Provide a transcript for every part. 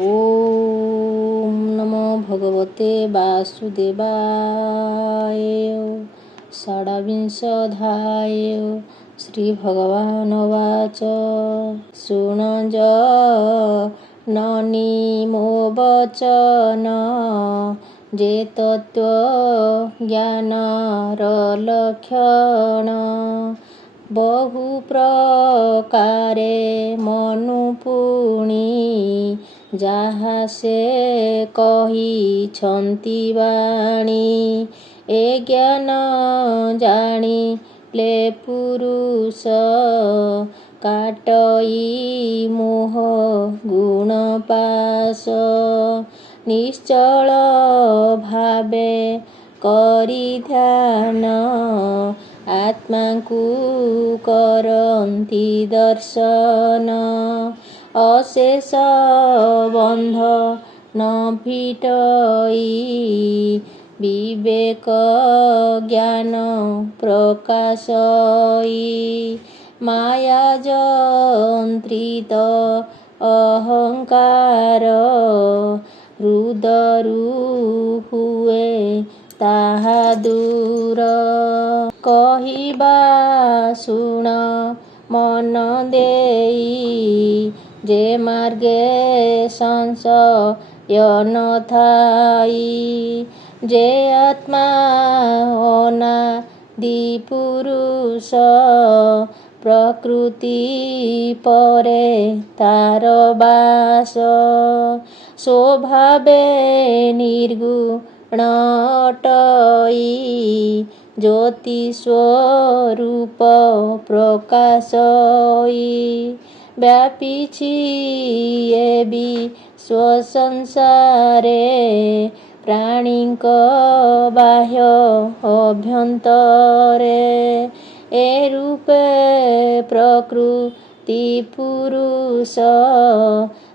ओम नमो भगवते वासुदेवाय। षडाविंशोऽध्याय। श्रीभगवानुवाच शृणुजननी मो वचन जे तत्त्वज्ञानरलक्षण बहु प्रकारे मनुपुणी ଯାହା ସେ କହିଛନ୍ତି ବାଣୀ ଏ ଜ୍ଞାନ ଜାଣିଲେ ପୁରୁଷ କାଟଇ ମୋହ ଗୁଣ ପାଶ ନିଶ୍ଚଳ ଭାବେ କରି ଧ୍ୟାନ ଆତ୍ମାକୁ କରନ୍ତି ଦର୍ଶନ ଅଶେଷ ବନ୍ଧ ନ ଫିଟଇ ବିବେକ ଜ୍ଞାନ ପ୍ରକାଶଇ ମାୟା ଯନ୍ତ୍ରିତ ଅହଙ୍କାର ହୃଦରୁ ହୁଏ ତାହା ଦୂର କହିବା ଶୁଣ ମନ ଦେଇ ଯେ ମାର୍ଗେ ସଂଶୟ ନଥାଇ ଯେ ଆତ୍ମା ଅନାଦି ପୁରୁଷ ପ୍ରକୃତି ପରେ ତାର ବାସ ସ୍ୱଭାବେ ନିର୍ଗୁଣ ଅଟଇ ଜ୍ୟୋତି ସ୍ୱରୂପ ପ୍ରକାଶଇ ବ୍ୟାପିଛି ଏ ବିଶ୍ୱ ସଂସାରେ ପ୍ରାଣୀଙ୍କ ବାହ୍ୟ ଅଭ୍ୟନ୍ତରେ ଏ ରୂପେ ପ୍ରକୃତି ପୁରୁଷ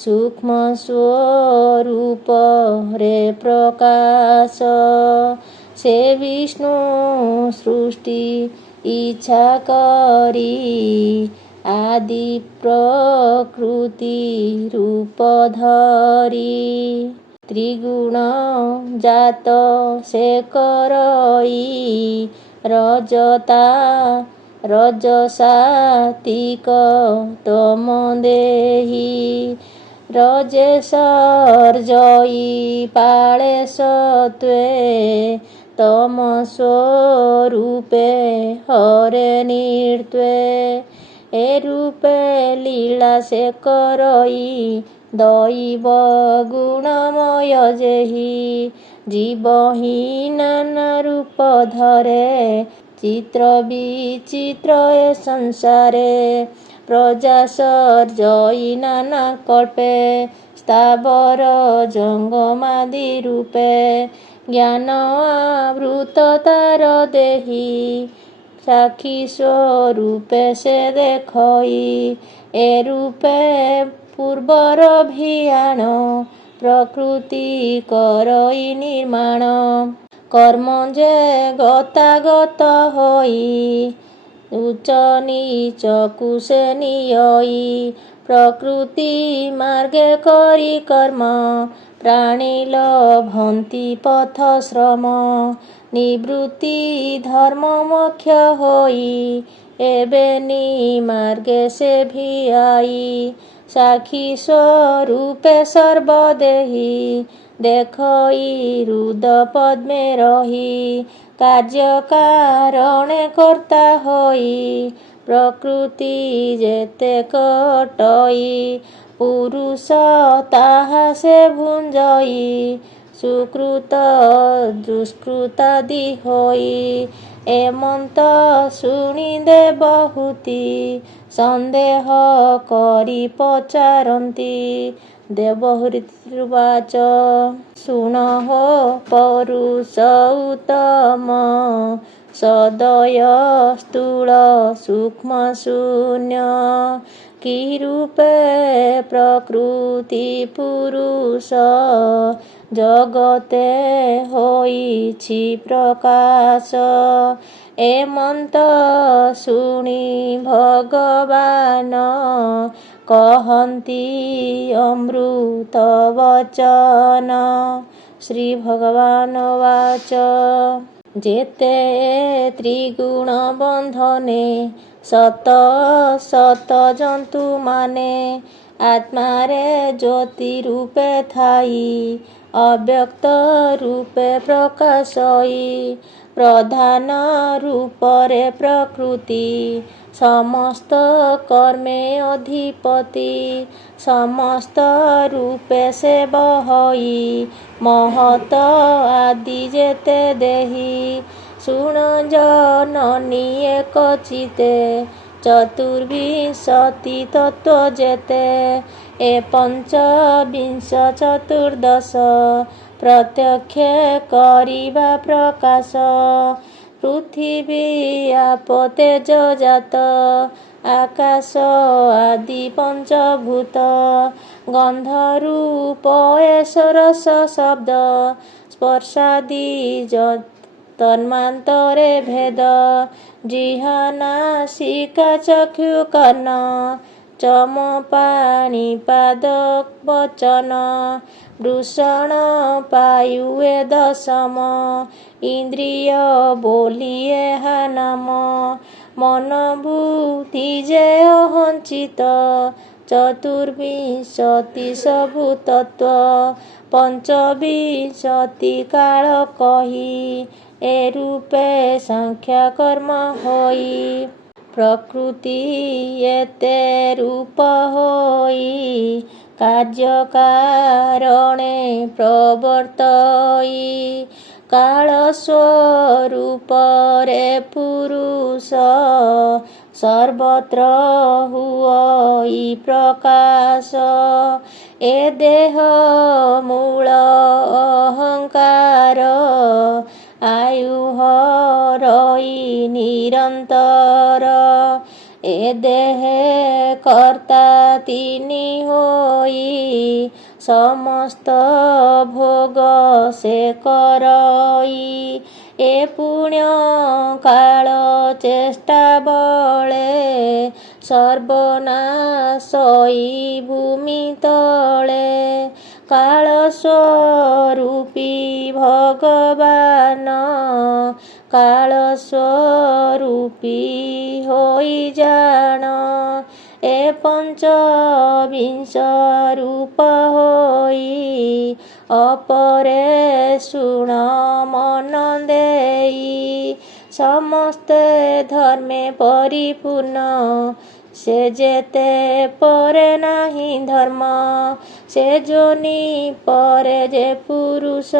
ସୂକ୍ଷ୍ମ ସ୍ୱରୂପରେ ପ୍ରକାଶ ସେ ବିଷ୍ଣୁ ସୃଷ୍ଟି ଇଚ୍ଛା କରି ଆଦି ପ୍ରକୃତି ରୂପ ଧରି ତ୍ରିଗୁଣ ଜାତ ସେ କରଇ ରଜସାତିକ ତମ ଦେହି ରଜସର୍ଜଇ ପାଳେ ସତ୍ୱେ ତମ ସ୍ୱରୂପେ ହରେ ନୃତ୍ୱେ ଏ ରୂପେ ଲୀଳା ସେ କରଇ ଦୈବ ଗୁଣମୟ ଯେହି ଜୀବ ହିଁ ନାନା ରୂପ ଧରେ ଚିତ୍ର ବିଚିତ୍ର ଏ ସଂସାରେ ପ୍ରଜା ସର୍ଜଇ ନାନା କଳ୍ପେ ସ୍ଥାବର ଜଙ୍ଗମାଦି ରୂପେ ଜ୍ଞାନ ଆବୃତ ତାର ଦେହି ସାକ୍ଷୀ ସ୍ୱରୂପେ ସେ ଦେଖଇ ଏ ରୂପେ ପୂର୍ବର ଭିଆଣ ପ୍ରକୃତି କରଇ ନିର୍ମାଣ କର୍ମ ଯେ ଗତାଗତ ହୋଇ ଉଚ୍ଚ ନୀଚକୁ ସେ ନିୟଇ ପ୍ରକୃତି ମାର୍ଗେ କରି କର୍ମ ପ୍ରାଣୀ ଲଭନ୍ତି ପଥ ଶ୍ରମ ନିବୃତ୍ତି ଧର୍ମ ମୋକ୍ଷ ହୋଇ ଏବେ ନିମାର୍ଗେ ସେ ଭିଆଇ ସାକ୍ଷୀ ସ୍ୱରୂପେ ସର୍ବଦେହି ଦେଖଇ ହୃଦ ପଦ୍ମେ ରହି କାର୍ଯ୍ୟ କାରଣେ କର୍ତ୍ତା ହୋଇ ପ୍ରକୃତି ଯେତେ କଟଇ ପୁରୁଷ ତାହା ସେ ଭୁଞ୍ଜଇ ସୁକୃତ ଦୁଷ୍କୃତାଦି ହୋଇ ଏମନ୍ତ ଶୁଣି ଦେ ବହୁତି ସନ୍ଦେହ କରି ପଚାରନ୍ତି ଦେବହୃତ୍ୟୁବାଚ ଶୁଣ ହୋ ପରୁଷ ଉତ୍ତମ ସଦୟ ସ୍ଥୂଳ ସୂକ୍ଷ୍ମ ଶୂନ୍ୟ କି ରୂପେ ପ୍ରକୃତି ପୁରୁଷ ଜଗତେ ହୋଇଛି ପ୍ରକାଶ ଏମନ୍ତ ଶୁଣି ଭଗବାନ कहन्ति अमृत वचन। श्री भगवान वाच जेते त्रिगुण बंधने सत सत जंतु माने आत्मारे ज्योति रूपे थाई अव्यक्त रूपे प्रकाशई प्रधान रूपरे प्रकृति समस्त कर्मे अधिपति समस्त रूपे से बहई महत आदि जेते देही शुण जननी एक चिते चतुर्विंशति तत्व जेते ए पंचविंश चतुर्दश प्रत्यक्ष करिबा प्रकाश पृथिवी आप तेज जात आकाश आदि पंचभूत गंध रूप रस शब्द स्पर्शादि तन्मांतरे भेद जिह्वानासिका चक्षु कर्ण चम पाणिपाद वचन वृषण पायुए दशम इंद्रिय बोलिए नाम मन बुद्धि जे अहंचित चतुर्विंशति सबु तत्व पंचविंशति काल कही ए रूपे संख्या कर्म होई प्रकृति एते रूप होई कार्य कारणे प्रवर्तई काल स्वरूप रे पुरुष सर्वत्र हुई प्रकाश ए देह मूल अहंकार आयु हरई निरंतर ए देहे कर्ता तिनि होई समस्त भोग से करई ए पुण्य काल चेष्टा बळे सर्वनाशई भूमि तळे काल स्वरूपी भगवान काल स्वरूपी होई जान ए पंचविंश रूप होई अपरे शुण मन देई समस्ते धर्मे परिपूर्ण से जेते परे नाही धर्म से जोनि परे जे पुरुष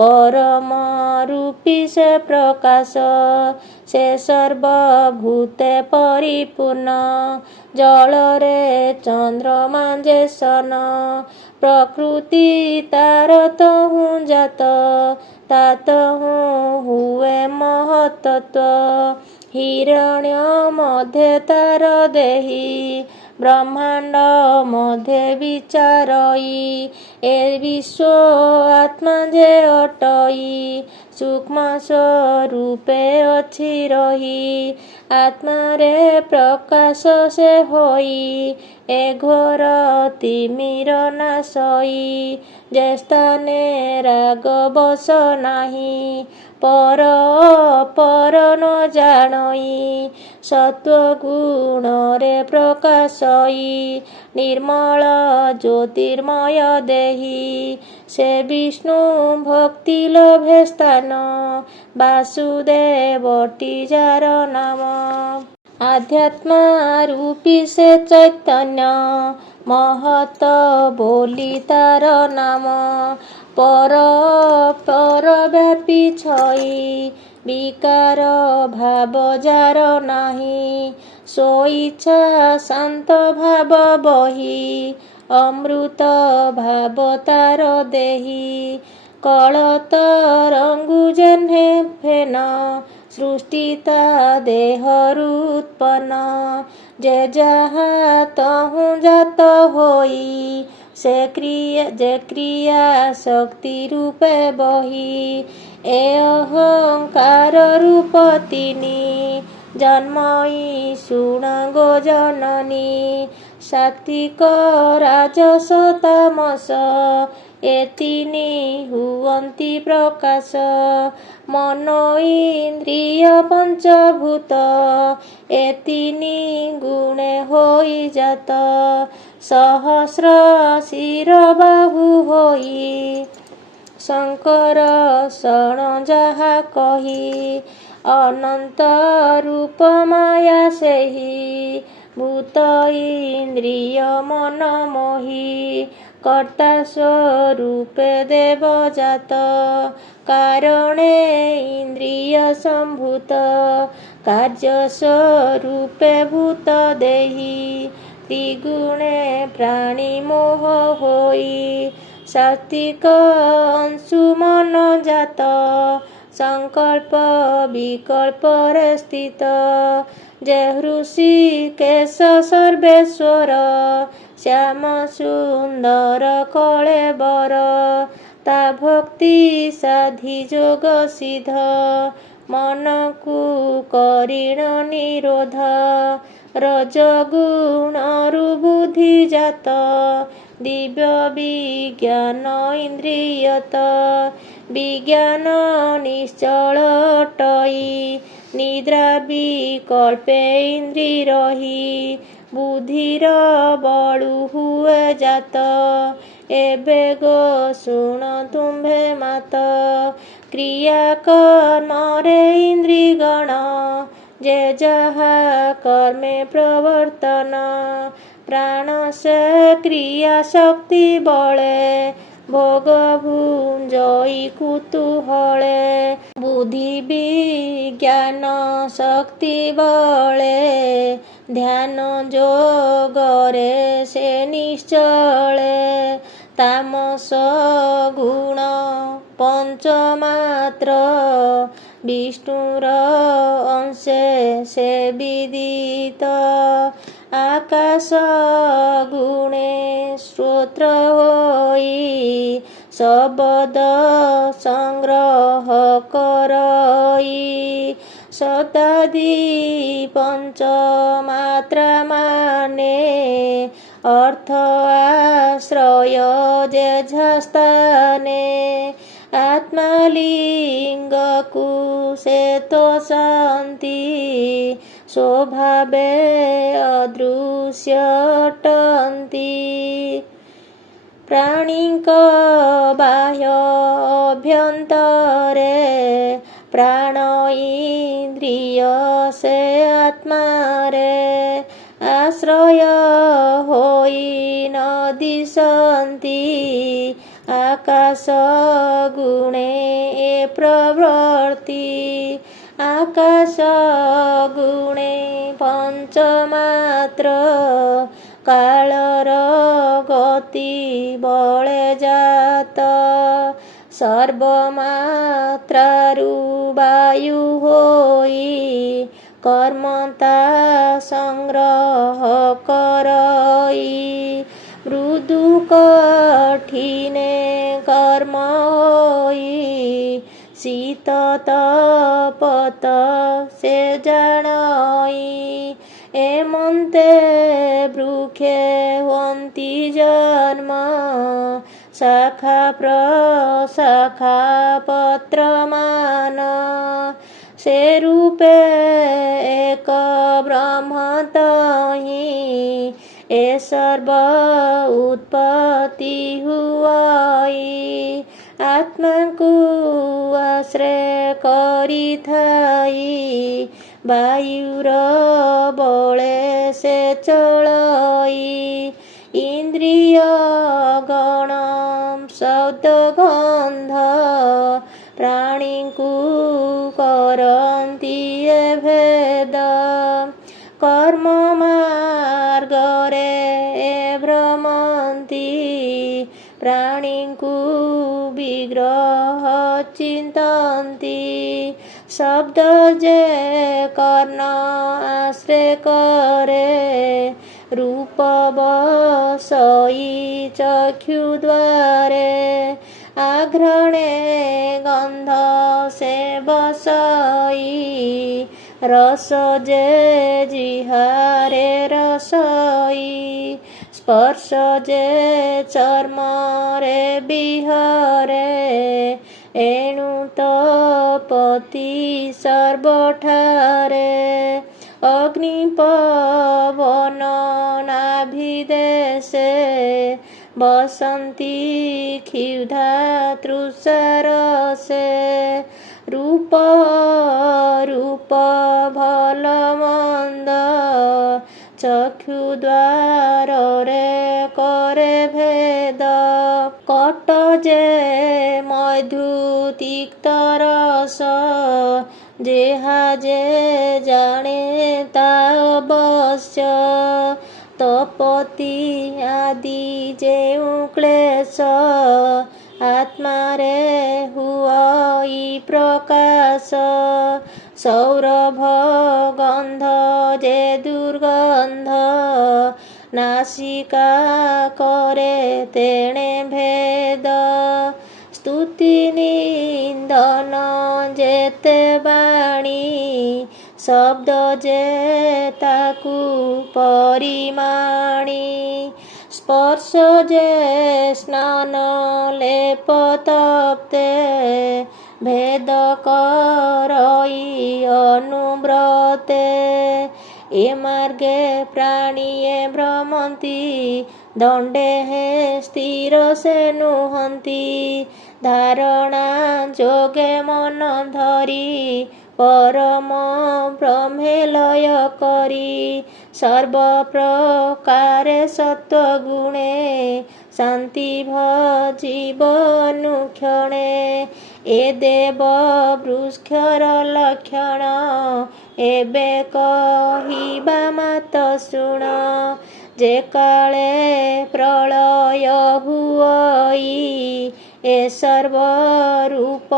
परम रूपी से प्रकाश से सर्वभूते परिपूर्ण जलरे चंद्रमा जे सन प्रकृति तार तहु जात तातहु हुए महतत्व हिरण्य मध्य तार देही ब्रह्मांड मध्य विचारई ए विश्व आत्मा जे अटई सूक्ष्म स्वरूपे अछि रही आत्मारे प्रकाश से होई ए घोर तिमिर नाशई जे स्थाने राग बस नाही पर न जानई सत्वगुण रे प्रकाशई निर्मल ज्योतिर्मय देही से विष्णु भक्ति लभे स्थान वासुदेवटी जार नाम आध्यात्मा रूपी से चैतन्य महत बोली तार नाम पर व्यापी छई विकार भाव जार नाही सोइच्छा शांत भाव बही अमृत भाव तार देही कल तरंगु जेन्हे फेन सृष्टिता देहरु उत्पन्न जे जहा तहु जात होई से क्रिया शक्ति रूपे बही ए अहंकार रूप तिनि जन्मयी शुण गो जननी सात्विक राजस तामस एतिनी हुवन्ति प्रकाश मन इंद्रिय पंचभूत एतिनी गुणे होई जात सहस्र शिर बाहु होई शंकर शरण जहा कही अनंत रूप माया सेही भूत इंद्रिय मन मोही कर्ता स्वरूपे देवजात कारणे इंद्रिय संभूत कार्य स्वरूपे भूत देही त्रिगुणे प्राणी मोह होई सात्विक अंशु मन जात संकल्प विकल्प रे स्थित जय ऋषि केश सर्वेश्वर श्याम सुंदर कले बर ता भक्ति साधि जोग सिद्ध मन को करिण निरोध रजगुण बुद्धि जात दिव्य विज्ञान इंद्रियत विज्ञान निश्चल अटई निद्रा विकल्पे इंद्रि रही बुद्धिर बलु हुए जात एबे गो शुण तुम्भे मात क्रिया कर्म रे इंद्रि गण जे जहा कर्मे प्रवर्तन प्राण से क्रिया शक्ति बले भोग भुंजई कुतूहले बुद्धि विज्ञान शक्ति बले ध्यान जोगरे से निश्चले तामस गुण पंचमात्र विष्णुर अंशे से विदित आकाश गुणे श्रोत्र होई शब्द संग्रह करई शतादि पंच मात्रा माने अर्थ आश्रय जे झस्ताने आत्मलिंग कुसे तो शांति स्वभावे अदृश्य अटन्ति प्राणिक बाह्य अभ्यंतरे प्राण इंद्रिय से आत्मा रे आश्रय होई न दिशन्ति आकाश गुणे ए प्रवृत्ति आकाश गुणे पंचमात्र कालर गति बले जात सर्वमात्रारु वायु होई कर्मता संग्रह करई मृदु कठिने कर्म होई शीत तपत से जाणई एमन्ते वृक्षे हन्ति जन्म शाखा प्रशाखा पत्रमान से रूपे एक ब्रह्म तहि ए सर्व उत्पत्ति हुआई आत्मा को आश्रय करिथाई वायुर बले से चलई इंद्रिय गण शब्द गंध प्राणी को करन्ति ए भेद कर्म मार्ग रे भ्रमन्ति प्राणी को विग्रह चिंतन्ति शब्द जे कर्ण आश्रय करे रूप बसई चक्षु द्वारे आघ्रणे गंध से बसई रस जे जिहारे रसई स्पर्श जे चर्मरे बिहरे एणु तपति सर्वठारे अग्नि पवन नाभिदेशे बसन्ती क्षुधा तृषारसे रूप रूप भल मन्द चक्षु द्वारे करे भेद कट जे मधु तिक्त रस जेहा जे जाने ता अवश्य तपति आदि जेउ क्लेश आत्मारे हुई प्रकाश सौरभ गंध जे दुर्गंध नासिका करे तेणे भेद स्तुति निंदन जेते बाणी शब्द जे ताकू परिमाणी स्पर्श जे स्नान लेप तप्ते भेद करई अनुव्रते ए मार्गे प्राणीये भ्रमन्ति दंडे हे स्थिर से नुहन्ति धारणा जोगे मन धरी परम ब्रह्मे लय करी सर्व प्रकारे सत्वगुणे शांति भजीवनुक्षणे ए देव वृक्षर लक्षण एबे कहिबा मात शुण जे काले प्रलय हुई ए सर्व रूप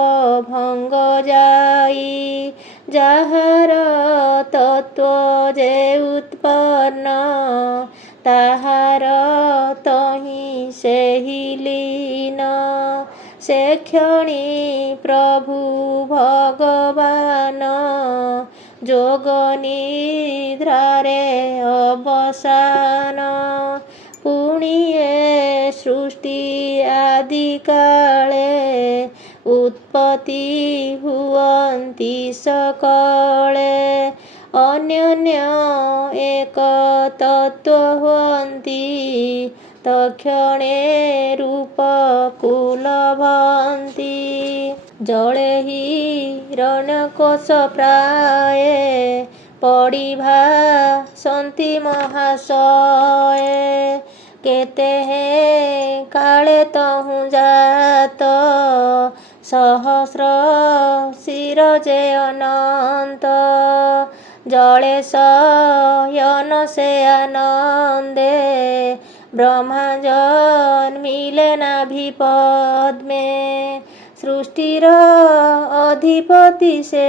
भंग जाई जाहार तत्व जे उत्पन्न ताहार तहि सेहि लीन से क्षणी प्रभु भगवान जोग निद्रारे अवसान पुणी ए सृष्टि आदि काले उत्पत्ति हुअन्ति सकले अन्योन्य एक तत्व हुअन्ति तक्षणे रूप कुलभन्ति जले हिरण्यकोश प्राय पड़िभा सन्ति महाशय केते हे काले तहु जात सहस्र शिर जे अनंत जले शयन से आनंदे ब्रह्मा जन्मिले नाभि पद्मे सृष्टिर अधिपति से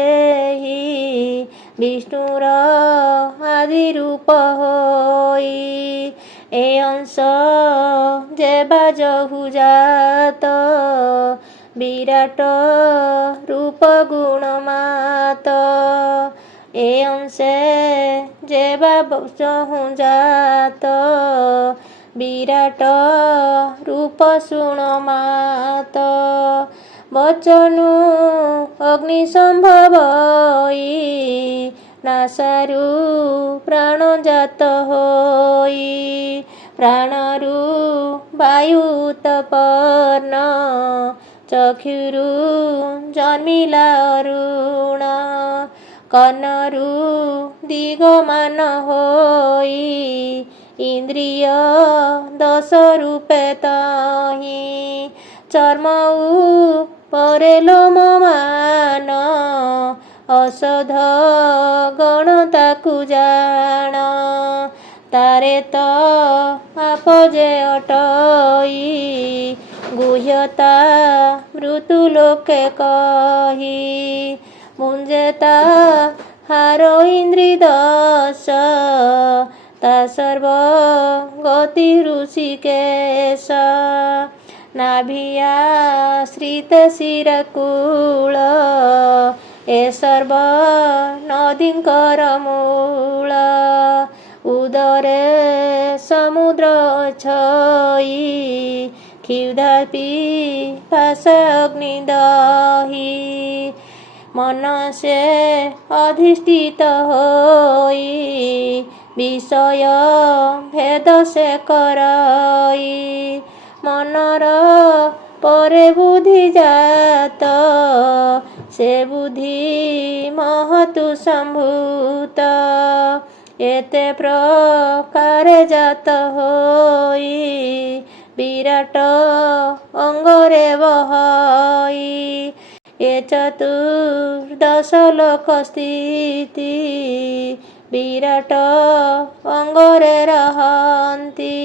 ही विष्णुर आदि रूप होई ए अंश जेबा जहु जात विराट रूप गुण मात ए अंशे जेबा जहु जात विराट रूप शुण मात बचनु अग्नि संभवई नासारु प्राण जात होई प्राणरु वायु उत्पन्न चक्षुरु जन्मिला अरुण कनरु दिगमान होई इंद्रिय दश रूपे तहि चर्म उपरे लोममान औषध गण ताकु जान तारे तो आप जे अटई गुह्यता मृत्यु लोके कही मुंजेता हारो इंद्रि दश ता सर्व गति ऋषिकेश नाभिया श्रित शिरकूल ଏ ସର୍ବ ନଦୀଙ୍କର ମୂଳ ଉଦରେ ସମୁଦ୍ର ଛଇ କ୍ଷୁଧା ପିପାସା ଅଗ୍ନି ଦହି ମନ ସେ ଅଧିଷ୍ଠିତ ହୋଇ ବିଷୟ ଭେଦ ସେ କରଇ ମନର ପରେ ବୁଦ୍ଧି ଜାତ ସେ ବୁଦ୍ଧି ମହତୁ ସମ୍ଭୂତ ଏତେ ପ୍ରକାରେ ଜାତ ହୋଇ ବିରାଟ ଅଙ୍ଗରେ ବହଇ ଏ ଚତୁର୍ଦଶ ଲୋକ ସ୍ଥିତି ବିରାଟ ଅଙ୍ଗରେ ରହନ୍ତି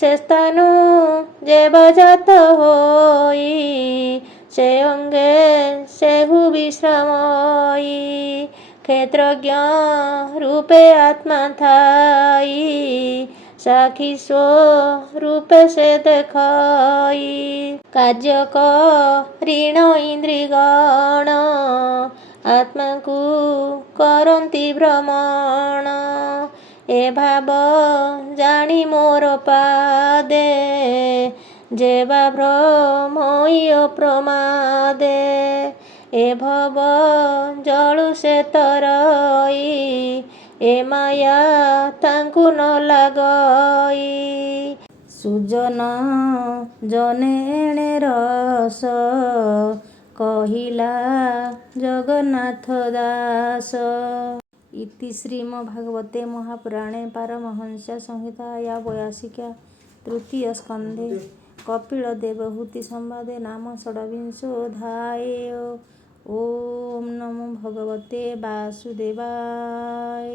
ସେ ସ୍ଥାନୁ ଯେବଜାତ ହୋଇ ସେ ଅଙ୍ଗେ ସେହୁ ବିଶ୍ରାମଇ କ୍ଷେତ୍ରଜ୍ଞ ରୂପେ ଆତ୍ମା ଥାଇ ସାକ୍ଷୀ ସ୍ୱରୂପେ ସେ ଦେଖଇ କାର୍ଯ୍ୟ କରିଣ ଇନ୍ଦ୍ରିଗଣ ଆତ୍ମାକୁ କରନ୍ତି ଭ୍ରମଣ ଏ ଭାବ ଜାଣି ମୋର ପାଦେ ଯେବା ଭ୍ରମଇ ପ୍ରମାଦେ ଏ ଭବ ଜଳୁ ସେ ତରଇ ଏ ମାୟା ତାଙ୍କୁ ନ ଲାଗଇ ସୁଜନ ଜନେ ଏଣେ ରସ କହିଲା ଜଗନ୍ନାଥ ଦାସ। ଇତି ଶ୍ରୀମଦ୍ଭାଗବତେ ମହାପୁରାଣେ ପାରମହଂସ ସଂହିତାୟା ବୈୟାସିକା ତୃତୀୟ ସ୍କନ୍ଧେ କପିଳ ଦେବହୂତି ସମ୍ବାଦେ ନାମ ଷଡ଼ବିଂଶୋऽଧ୍ୟାୟ। ଓಂ ନମୋ ଭଗବତେ ବାସୁଦେବାୟ।